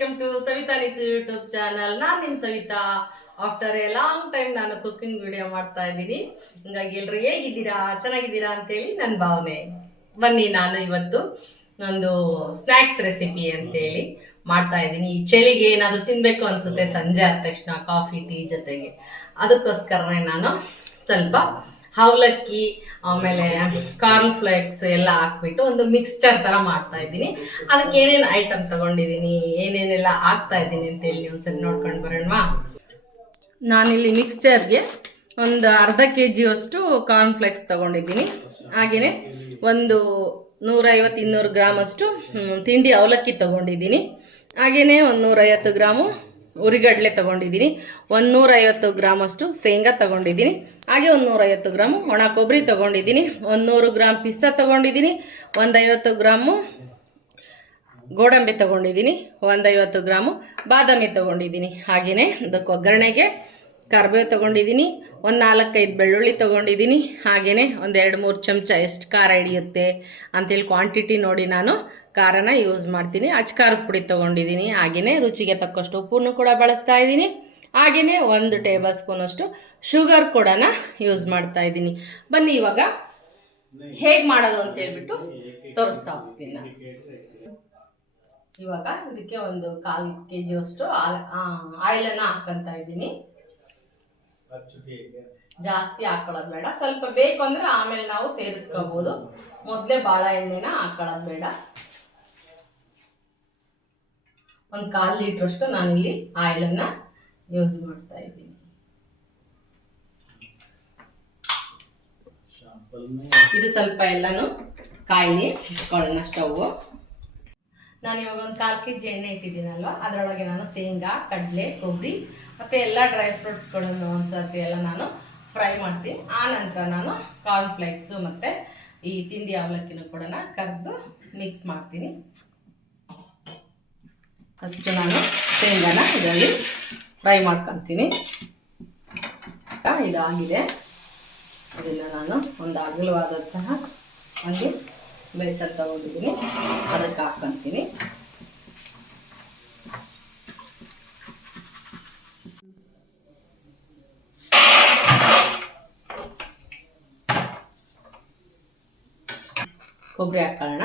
Welcome to Savitha Nisu YouTube channel. ನಾನು ನಿಮ್ಮ Savitha. After a long time ನಾನು ಕುಕ್ಕಿಂಗ್ ವಿಡಿಯೋ ಮಾಡ್ತಾ ಇದ್ದೀನಿ. ಹಂಗಾಗಿ ಎಲ್ಲರೂ ಹೇಗಿದ್ದೀರಾ, ಚೆನ್ನಾಗಿದ್ದೀರಾ ಅಂತೇಳಿ ನನ್ನ ಭಾವನೆ. ಬನ್ನಿ, ನಾನು ಇವತ್ತು ಒಂದು ಸ್ನ್ಯಾಕ್ಸ್ ರೆಸಿಪಿ ಅಂತೇಳಿ ಮಾಡ್ತಾ ಇದ್ದೀನಿ. ಈ ಚಳಿಗೆ ಏನಾದರೂ ತಿನ್ನಬೇಕು ಅನಿಸುತ್ತೆ ಸಂಜೆ ಆದ ತಕ್ಷಣ ಕಾಫಿ ಟೀ ಜೊತೆಗೆ. ಅದಕ್ಕೋಸ್ಕರನೇ ನಾನು ಸ್ವಲ್ಪ ಅವಲಕ್ಕಿ ಆಮೇಲೆ ಕಾರ್ನ್ ಫ್ಲೇಕ್ಸ್ ಎಲ್ಲ ಹಾಕ್ಬಿಟ್ಟು ಒಂದು ಮಿಕ್ಸ್ಚರ್ ಥರ ಮಾಡ್ತಾ ಇದ್ದೀನಿ. ಅದಕ್ಕೆ ಏನೇನು ಐಟಮ್ ತಗೊಂಡಿದ್ದೀನಿ, ಏನೇನೆಲ್ಲ ಹಾಕ್ತಾ ಇದ್ದೀನಿ ಅಂತೇಳಿ ನೀವು ಒಂದ್ಸರಿ ನೋಡ್ಕೊಂಡು ಬರೋಣವಾ. ನಾನಿಲ್ಲಿ ಮಿಕ್ಸ್ಚರ್ಗೆ ಒಂದು ಅರ್ಧ kg ಅಷ್ಟು ಕಾರ್ನ್ ಫ್ಲೇಕ್ಸ್ ತೊಗೊಂಡಿದ್ದೀನಿ. ಹಾಗೆಯೇ ಒಂದು 150-200 ಗ್ರಾಮ್ ಅಷ್ಟು ತಿಂಡಿ ಅವಲಕ್ಕಿ ತೊಗೊಂಡಿದ್ದೀನಿ. ಹಾಗೆಯೇ ಒಂದು 150 ಗ್ರಾಮು ಉರಿಗಡಲೆ ತೊಗೊಂಡಿದ್ದೀನಿ. 150 ಗ್ರಾಮ್ ಅಷ್ಟು ಶೇಂಗಾ ತೊಗೊಂಡಿದ್ದೀನಿ. ಹಾಗೆ 150 ಗ್ರಾಮು ಒಣ ಕೊಬ್ಬರಿ ತೊಗೊಂಡಿದ್ದೀನಿ. 100 ಗ್ರಾಮ್ ಪಿಸ್ತಾ ತೊಗೊಂಡಿದ್ದೀನಿ. 150 ಗ್ರಾಮು ಗೋಡಂಬಿ ತೊಗೊಂಡಿದ್ದೀನಿ. 150 ಗ್ರಾಮು ಬಾದಾಮಿ ತೊಗೊಂಡಿದ್ದೀನಿ. ಹಾಗೆಯೇ ಅದಕ್ಕೆ ಒಗ್ಗರಣೆಗೆ ಕರಿಬೇವು ತೊಗೊಂಡಿದ್ದೀನಿ. ಒಂದು 4-5 ಬೆಳ್ಳುಳ್ಳಿ ತೊಗೊಂಡಿದ್ದೀನಿ. ಹಾಗೆಯೇ ಒಂದು 2-3 ಚಮಚ ಎಷ್ಟು ಖಾರ ಹಿಡಿಯುತ್ತೆ ಅಂತೇಳಿ ಕ್ವಾಂಟಿಟಿ ನೋಡಿ ನಾನು ಖಾರನ ಯೂಸ್ ಮಾಡ್ತೀನಿ. ಖಾರದ ಪುಡಿ ತೊಗೊಂಡಿದ್ದೀನಿ. ಹಾಗೆಯೇ ರುಚಿಗೆ ತಕ್ಕಷ್ಟು ಉಪ್ಪನ್ನು ಕೂಡ ಬಳಸ್ತಾ ಇದ್ದೀನಿ. ಹಾಗೆಯೇ 1 ಟೇಬಲ್ ಸ್ಪೂನಷ್ಟು ಶುಗರ್ ಕೂಡ ಯೂಸ್ ಮಾಡ್ತಾ ಇದ್ದೀನಿ. ಬನ್ನಿ ಇವಾಗ ಹೇಗೆ ಮಾಡೋದು ಅಂತ ಹೇಳ್ಬಿಟ್ಟು ತೋರಿಸ್ತಾ ಹೋಗ್ತೀನಿ ನಾನು. ಇವಾಗ ಇದಕ್ಕೆ ಒಂದು 1/4 kg ಅಷ್ಟು ಆಯಿಲನ್ನು ಹಾಕ್ಕೊತಾ ಇದ್ದೀನಿ. ಜಾಸ್ತಿ ಹಾಕೊಳ್ಳೋದು ಬೇಡ, ಸ್ವಲ್ಪ ಬೇಕು ಅಂದರೆ ಆಮೇಲೆ ನಾವು ಸೇರಿಸ್ಕೋಬೋದು. ಮೊದಲೇ ಭಾಳ ಎಣ್ಣೆನ ಹಾಕೊಳ್ಳೋದು ಬೇಡ. ಒಂದು 1/4 ಲೀಟ್ರ್ ಅಷ್ಟು ನಾನಿಲ್ಲಿ ಆಯಿಲನ್ನು ಯೂಸ್ ಮಾಡ್ತಾ ಇದ್ದೀನಿ. ಇದು ಸ್ವಲ್ಪ ಎಲ್ಲನೂ ಕಾಯಿಲಿ ಇಟ್ಕೊಳ್ಳೋಣ ಸ್ಟವ್. ನಾನು ಇವಾಗ ಒಂದು 1/4 kg ಎಣ್ಣೆ ಇಟ್ಟಿದ್ದೀನಲ್ವ, ಅದರೊಳಗೆ ನಾನು ಶೇಂಗಾ, ಕಡಲೆ, ಕೊಬ್ಬರಿ ಮತ್ತು ಎಲ್ಲ ಡ್ರೈ ಫ್ರೂಟ್ಸ್ಗಳನ್ನು ಒಂದ್ಸರ್ತಿ ಎಲ್ಲ ನಾನು ಫ್ರೈ ಮಾಡ್ತೀನಿ. ಆ ನಂತರ ನಾನು ಕಾರ್ನ್ ಫ್ಲೇಕ್ಸು ಮತ್ತು ಈ ತಿಂಡಿ ಅವಲಕ್ಕಿನೂ ಕೂಡ ಕರೆದು ಮಿಕ್ಸ್ ಮಾಡ್ತೀನಿ. ಅಷ್ಟು ನಾನು ಶೇಂಗಾನ ಇದರಲ್ಲಿ ಫ್ರೈ ಮಾಡ್ಕೊತೀನಿ. ಇದಾಗಿದೆ. ಇದನ್ನು ನಾನು ಒಂದು ಅಗಲವಾದಂತಹ ಒಂದು ಬೇಸನ್ ತಗೊಂಡಿದ್ದೀನಿ, ಅದಕ್ಕೆ ಹಾಕ್ಕೊತೀನಿ. ಕೊಬ್ಬರಿ ಹಾಕೊಳ್ಳೋಣ.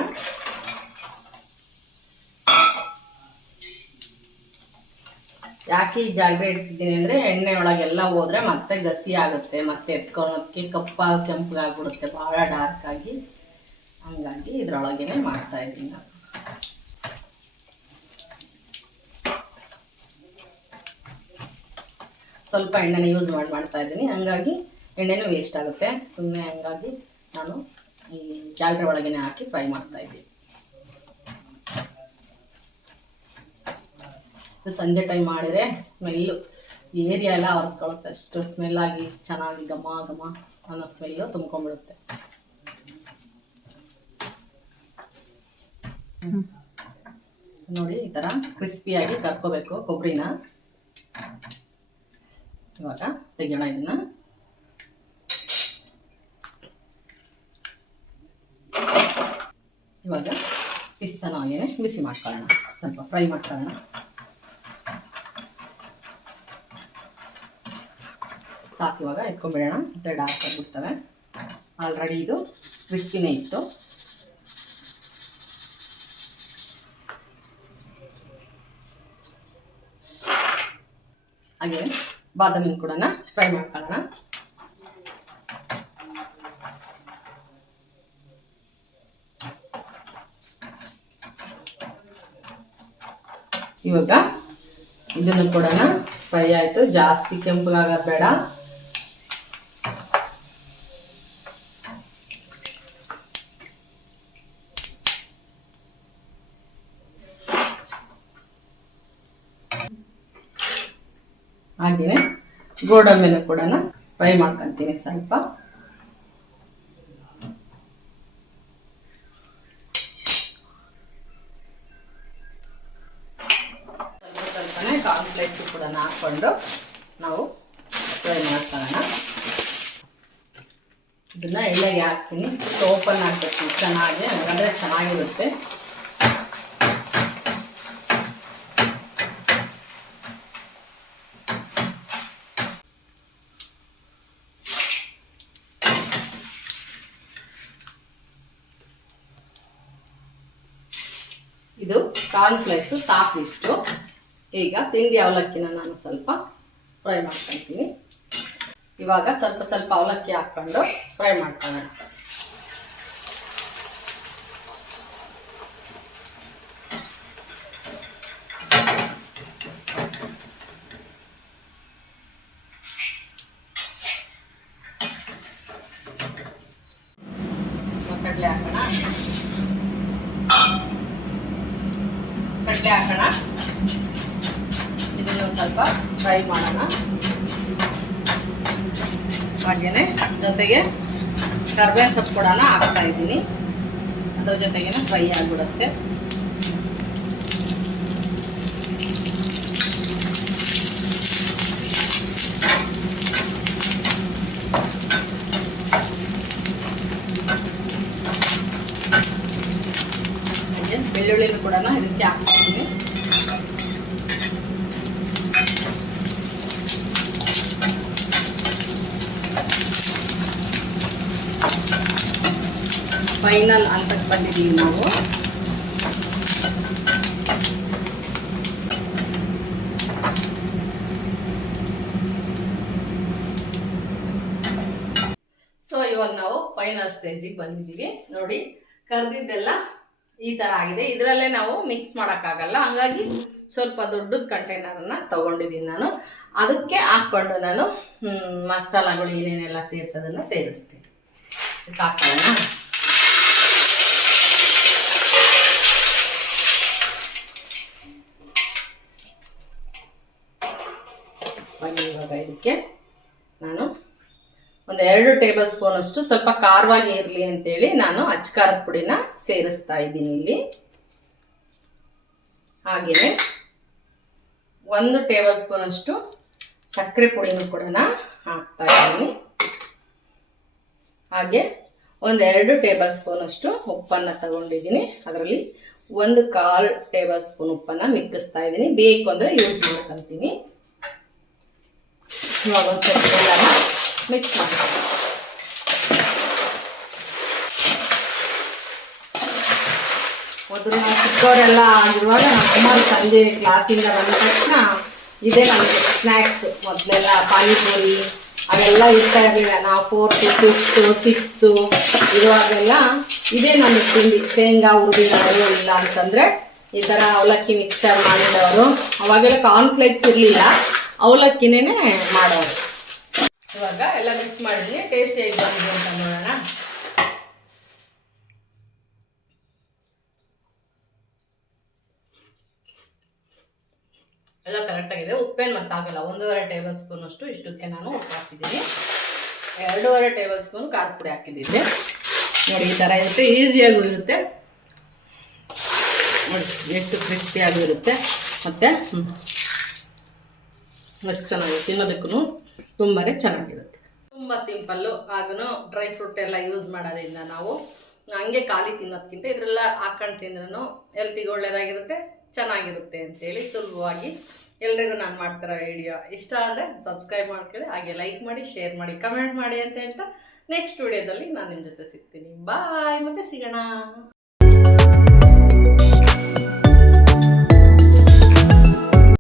ಯಾಕೆ ಈ ಜಾಗರೆ ಇಡ್ತಿದ್ದೀನಿ ಅಂದರೆ ಎಣ್ಣೆ ಒಳಗೆಲ್ಲ ಹೋದರೆ ಮತ್ತೆ ಗಸಿ ಆಗುತ್ತೆ, ಮತ್ತೆ ಎತ್ಕೊಳ್ಳೋದಕ್ಕೆ ಕೆಂಪಗಾಗ್ಬಿಡುತ್ತೆ, ಭಾಳ ಡಾರ್ಕ್ ಆಗಿ. ಹಂಗಾಗಿ ಇದರೊಳಗೇ ಮಾಡ್ತಾ ಇದ್ದೀನಿ ನಾನು. ಸ್ವಲ್ಪ ಎಣ್ಣೆನ ಯೂಸ್ ಮಾಡ್ತಾ ಇದ್ದೀನಿ, ಹಂಗಾಗಿ ಎಣ್ಣೆನೂ ವೇಸ್ಟ್ ಆಗುತ್ತೆ ಸುಮ್ಮನೆ. ಹಂಗಾಗಿ ನಾನು ಈ ಜಾಗರೆ ಒಳಗೇ ಹಾಕಿ ಫ್ರೈ ಮಾಡ್ತಾ ಇದ್ದೀನಿ. ಸಂಜೆ ಟೈಮ್ ಮಾಡಿದರೆ ಸ್ಮೆಲ್ಲು ಏರಿಯಾ ಎಲ್ಲ ಒರೆಸ್ಕೊಳ್ಳುತ್ತೆ, ಅಷ್ಟು ಸ್ಮೆಲ್ಲಾಗಿ ಚೆನ್ನಾಗಿ ಘಮ ಘಮ ಅನ್ನೋ ಸ್ಮೆಲ್ಲು ತುಂಬ್ಕೊಂಡ್ಬಿಡುತ್ತೆ. ನೋಡಿ, ಈ ಥರ ಕ್ರಿಸ್ಪಿಯಾಗಿ ಕರ್ಕೋಬೇಕು ಕೊಬ್ಬರಿನ. ಇವಾಗ ತೆಗೋಣ ಇದನ್ನ. ಇವಾಗ ಪಿಸ್ತಾನ ಹಾಗೇನೆ ಬಿಸಿ ಮಾಡ್ಕೊಳ್ಳೋಣ, ಸ್ವಲ್ಪ ಫ್ರೈ ಮಾಡ್ಕೊಳ್ಳೋಣ. ಸಾಕು, ಇವಾಗ ಎತ್ಕೊಂಡ್ಬಿಡೋಣ, ಮತ್ತೆ ಡಾರ್ಕ್ ಆಗಿಬಿಡ್ತವೆ. ಆಲ್ರೆಡಿ ಇದು ಕ್ರಿಸ್ಪಿನೇ ಇತ್ತು. ಹಾಗೆ ಬಾದಾಮಿ ಕೂಡ ಫ್ರೈ ಮಾಡ್ಕೊಳ್ಳೋಣ. ಇವಾಗ ಇದನ್ನು ಕೂಡ ಫ್ರೈ ಆಯಿತು, ಜಾಸ್ತಿ ಕೆಂಪಗಾಗೋದು ಬೇಡ. ಹಾಗೆಯೇ ಗೋಡಂಬಿನೂ ಕೂಡ ಫ್ರೈ ಮಾಡ್ಕೊತೀನಿ ಸ್ವಲ್ಪ. ಸ್ವಲ್ಪನೇ ಕಾರ್ನ್ ಫ್ಲೇಕ್ಸ್ ಕೂಡ ಹಾಕ್ಕೊಂಡು ನಾವು ಫ್ರೈ ಮಾಡ್ಕೊಳ್ಳೋಣ. ಇದನ್ನು ಎಣ್ಣೆಗೆ ಹಾಕ್ತೀನಿ, ಓಪನ್ ಹಾಕ್ಬೇಕು ಚೆನ್ನಾಗಿ, ಹಂಗಂದರೆ ಚೆನ್ನಾಗಿರುತ್ತೆ. ಇದು ಕಾರ್ನ್ಫ್ಲೇಕ್ಸು ಸಾಕು ಇಷ್ಟು. ಈಗ ತಿಂಡಿ ಅವಲಕ್ಕಿನ ನಾನು ಸ್ವಲ್ಪ ಫ್ರೈ ಮಾಡ್ಕೊತೀನಿ. ಇವಾಗ ಸ್ವಲ್ಪ ಸ್ವಲ್ಪ ಅವಲಕ್ಕಿ ಹಾಕ್ಕೊಂಡು ಫ್ರೈ ಮಾಡ್ಕೊಳ್ಳೋಣ. ಕಡಲೆ ಹಾಕೋಣ, ಇದನ್ನು ಸ್ವಲ್ಪ ಫ್ರೈ ಮಾಡೋಣ. ಹಾಗೇನೆ ಜೊತೆಗೆ ಕರ್ಬೇವಿನ ಸೊಪ್ಪು ಕೂಡ ಹಾಕ್ತಾ ಇದ್ದೀನಿ. ಅದ್ರ ಜೊತೆಗೆ ಫ್ರೈ ಆಗಿಬಿಡುತ್ತೆ. ಬೆಳ್ಳುಳ್ಳಿನೂ ಕೂಡ ಇದಕ್ಕೆ ಹಾಕ್ತೀನಿ. ಫೈನಲ್ ಹಂತಕ್ಕೆ ಬಂದಿದ್ದೀವಿ ನಾವು. ಸೊ ಇವಾಗ ನಾವು ಫೈನಲ್ ಸ್ಟೇಜಿಗೆ ಬಂದಿದ್ದೀವಿ. ನೋಡಿ, ಕರ್ದಿದ್ದೆಲ್ಲ ಈ ಥರ ಆಗಿದೆ. ಇದರಲ್ಲೇ ನಾವು ಮಿಕ್ಸ್ ಮಾಡೋಕ್ಕಾಗಲ್ಲ, ಹಂಗಾಗಿ ಸ್ವಲ್ಪ ದೊಡ್ಡದ ಕಂಟೈನರನ್ನು ತೊಗೊಂಡಿದ್ದೀನಿ ನಾನು. ಅದಕ್ಕೆ ಹಾಕ್ಕೊಂಡು ನಾನು ಮಸಾಲೆಗಳು ಏನೇನೆಲ್ಲ ಸೇರಿಸೋದನ್ನು ಸೇರಿಸ್ತೀನಿ. ಹಾಕೋಣ. ಇವಾಗ ಇದಕ್ಕೆ ನಾನು ಒಂದು 2 ಟೇಬಲ್ ಸ್ಪೂನ್ ಅಷ್ಟು ಸ್ವಲ್ಪ ಖಾರವಾಗಿ ಇರಲಿ ಅಂತೇಳಿ ನಾನು ಅಚ್ಚ ಖಾರದ ಪುಡಿನ ಸೇರಿಸ್ತಾ ಇದ್ದೀನಿ ಇಲ್ಲಿ. ಹಾಗೆಯೇ 1 ಟೇಬಲ್ ಸ್ಪೂನ್ ಅಷ್ಟು ಸಕ್ಕರೆ ಪುಡಿನೂ ಕೂಡ ಹಾಕ್ತಾ ಇದ್ದೀನಿ. ಹಾಗೆ 1-2 ಟೇಬಲ್ ಸ್ಪೂನ್ ಅಷ್ಟು ಉಪ್ಪನ್ನು ತಗೊಂಡಿದ್ದೀನಿ. ಅದರಲ್ಲಿ 1/4 ಟೇಬಲ್ ಸ್ಪೂನ್ ಉಪ್ಪನ್ನು ಮಿಕ್ಕಿಸ್ತಾ ಇದ್ದೀನಿ. ಬೇಕು ಅಂದರೆ ಯೂಸ್ ಮಾಡ್ಕೊತೀನಿ. ಇವಾಗ ಒಂದು ಸ್ವಲ್ಪ ಎಲ್ಲ ಮಿಕ್ಸ್ ಮಾಡ್ತೀನಿ. ಮೊದಲು ನಾವು ಚಿಕ್ಕವರೆಲ್ಲ ಆಗಿರುವಾಗ ನಮ್ಮ ಅಮ್ಮ ಸಂಜೆ ಕ್ಲಾಸಿಂದ ಬಂದ ತಕ್ಷಣ ಇದೇ ನಮಗೆ ಸ್ನ್ಯಾಕ್ಸು. ಮೊದಲೆಲ್ಲ ಪಾನಿಪುರಿ ಅವೆಲ್ಲ ಇರ್ತಾ ಇರಲಿಲ್ಲ. ನಾವು 4th, 5th, 6th ಇರುವಾಗೆಲ್ಲ ಇದೇ ನಮಗೆ ತಿಂಡಿ. ಶೇಂಗಾ ಹುರಿದಿರೋರು, ಇಲ್ಲ ಅಂತಂದರೆ ಈ ಥರ ಅವಲಕ್ಕಿ ಮಿಕ್ಸ್ಚರ್ ಮಾಡಿದವರು. ಅವಾಗೆಲ್ಲ ಕಾರ್ನ್ಫ್ಲೇಕ್ಸ್ ಇರಲಿಲ್ಲ, ಅವಲಕ್ಕಿನೇ ಮಾಡೋರು. ಇವಾಗ ಎಲ್ಲ ಮಿಕ್ಸ್ ಮಾಡಿದ್ವಿ. ಟೇಸ್ಟ್ ಹೇಗೆ ಬಂದಿದೆ ಅಂತ ನೋಡೋಣ. ಎಲ್ಲ ಕರೆಕ್ಟಾಗಿದೆ. ಉಪ್ಪೇನು ಮತ್ತಾಗಲ್ಲ. 1.5 ಟೇಬಲ್ ಸ್ಪೂನ್ ಅಷ್ಟು ಇಷ್ಟಕ್ಕೆ ನಾನು ಉಪ್ಪು ಹಾಕಿದ್ದೀನಿ. 2.5 ಟೇಬಲ್ ಸ್ಪೂನ್ ಖಾರದ ಪುಡಿ ಹಾಕಿದ್ದೀನಿ. ನೋಡಿ, ಈ ಥರ ಇರುತ್ತೆ. ಈಸಿಯಾಗೂ ಇರುತ್ತೆ. ನೋಡಿ ಎಷ್ಟು ಕ್ರಿಸ್ಪಿಯಾಗೂ ಇರುತ್ತೆ. ಮತ್ತು ಎಷ್ಟು ಚೆನ್ನಾಗಿದೆ. ತಿನ್ನೋದಕ್ಕೂ ತುಂಬಾ ಚೆನ್ನಾಗಿರುತ್ತೆ. ತುಂಬ ಸಿಂಪಲ್ಲು. ಹಾಗೂ ಡ್ರೈ ಫ್ರೂಟ್ ಎಲ್ಲ ಯೂಸ್ ಮಾಡೋದ್ರಿಂದ ನಾವು ಹಂಗೆ ಖಾಲಿ ತಿನ್ನೋದಕ್ಕಿಂತ ಇದರೆಲ್ಲ ಹಾಕೊಂಡು ತಿಂದ್ರೂ ಹೆಲ್ತಿಗೆ ಒಳ್ಳೆಯದಾಗಿರುತ್ತೆ, ಚೆನ್ನಾಗಿರುತ್ತೆ ಅಂತೇಳಿ ಸುಲಭವಾಗಿ ಎಲ್ರಿಗೂ ನಾನು ಮಾಡ್ತಿರೋ ವಿಡಿಯೋ ಇಷ್ಟ ಆದರೆ ಸಬ್ಸ್ಕ್ರೈಬ್ ಮಾಡ್ಕೊಳ್ಳಿ. ಹಾಗೆ ಲೈಕ್ ಮಾಡಿ, ಶೇರ್ ಮಾಡಿ, ಕಮೆಂಟ್ ಮಾಡಿ ಅಂತ ಹೇಳ್ತಾ ನೆಕ್ಸ್ಟ್ ವಿಡಿಯೋದಲ್ಲಿ ನಾನು ನಿಮ್ಮ ಜೊತೆ ಸಿಗ್ತೀನಿ. ಬಾಯ್, ಮತ್ತೆ ಸಿಗೋಣ.